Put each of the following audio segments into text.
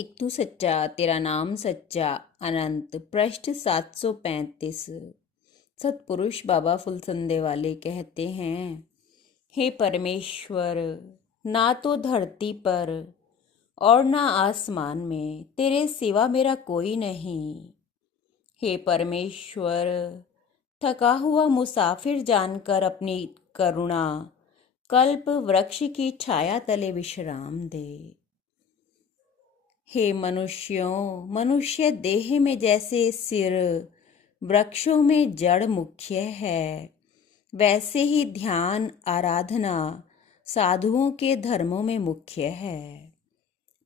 एक तू सच्चा तेरा नाम सच्चा अनंत पृष्ठ 735। सतपुरुष बाबा फुलसंदे वाले कहते हैं, हे परमेश्वर, ना तो धरती पर और ना आसमान में तेरे सिवा मेरा कोई नहीं। हे परमेश्वर, थका हुआ मुसाफिर जानकर अपनी करुणा कल्प वृक्ष की छाया तले विश्राम दे। हे मनुष्यों, मनुष्य देह में जैसे सिर वृक्षों में जड़ मुख्य है, वैसे ही ध्यान आराधना साधुओं के धर्मों में मुख्य है।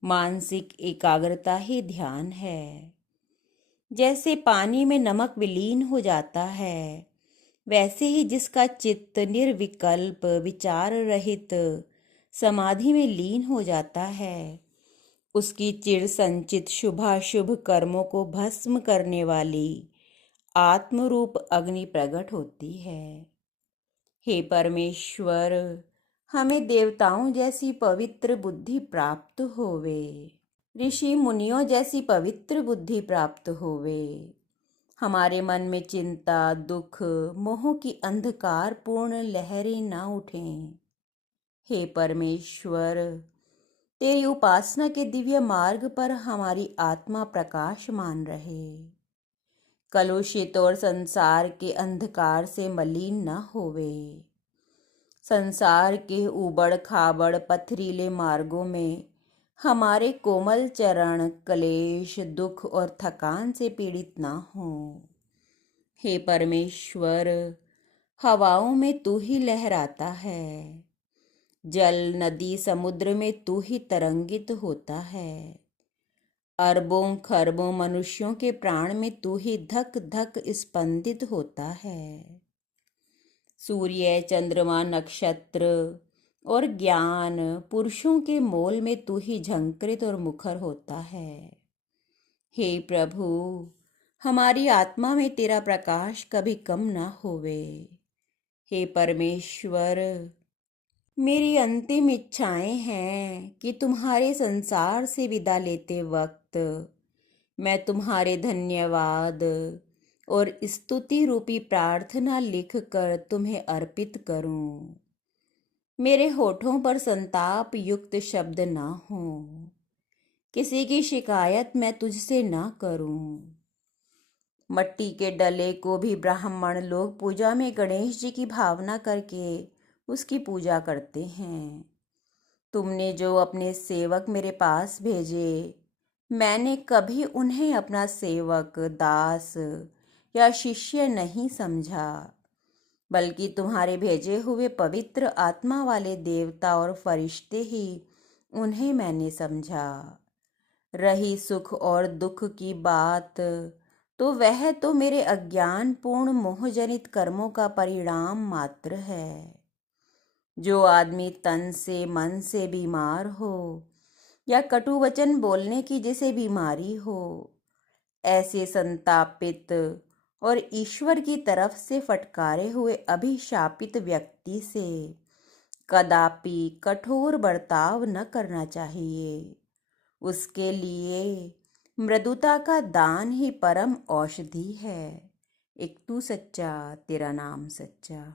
मानसिक एकाग्रता ही ध्यान है। जैसे पानी में नमक विलीन हो जाता है, वैसे ही जिसका चित्त निर्विकल्प विचार रहित समाधि में लीन हो जाता है, उसकी चिर संचित शुभाशुभ कर्मों को भस्म करने वाली आत्मरूप अग्नि प्रकट होती है। हे परमेश्वर, हमें देवताओं जैसी पवित्र बुद्धि प्राप्त होवे, ऋषि मुनियों जैसी पवित्र बुद्धि प्राप्त होवे। हमारे मन में चिंता दुख मोह की अंधकार पूर्ण लहरें ना उठें। हे परमेश्वर, तेरी उपासना के दिव्य मार्ग पर हमारी आत्मा प्रकाशमान रहे, कलुषित और संसार के अंधकार से मलिन न होवे। संसार के उबड़ खाबड़ पथरीले मार्गों में हमारे कोमल चरण क्लेश दुख और थकान से पीड़ित न हो। हे परमेश्वर, हवाओं में तू ही लहराता है, जल नदी समुद्र में तू ही तरंगित होता है, अरबों खरबों मनुष्यों के प्राण में तू ही धक धक स्पंदित होता है। सूर्य चंद्रमा नक्षत्र और ज्ञान पुरुषों के मोल में तू ही झंकृत और मुखर होता है। हे प्रभु, हमारी आत्मा में तेरा प्रकाश कभी कम न होवे। हे परमेश्वर, मेरी अंतिम इच्छाएं हैं कि तुम्हारे संसार से विदा लेते वक्त मैं तुम्हारे धन्यवाद और स्तुति रूपी प्रार्थना लिख कर तुम्हें अर्पित करूं। मेरे होठों पर संताप युक्त शब्द ना हो, किसी की शिकायत मैं तुझसे ना करूं। मट्टी के डले को भी ब्राह्मण लोग पूजा में गणेश जी की भावना करके उसकी पूजा करते हैं। तुमने जो अपने सेवक मेरे पास भेजे, मैंने कभी उन्हें अपना सेवक दास या शिष्य नहीं समझा, बल्कि तुम्हारे भेजे हुए पवित्र आत्मा वाले देवता और फरिश्ते ही उन्हें मैंने समझा। रही सुख और दुख की बात, तो वह तो मेरे अज्ञान पूर्ण मोहजनित कर्मों का परिणाम मात्र है। जो आदमी तन से मन से बीमार हो या कटु वचन बोलने की जिसे बीमारी हो, ऐसे संतापित और ईश्वर की तरफ से फटकारे हुए अभिशापित व्यक्ति से कदापि कठोर बर्ताव न करना चाहिए। उसके लिए मृदुता का दान ही परम औषधि है। एक तू सच्चा तेरा नाम सच्चा।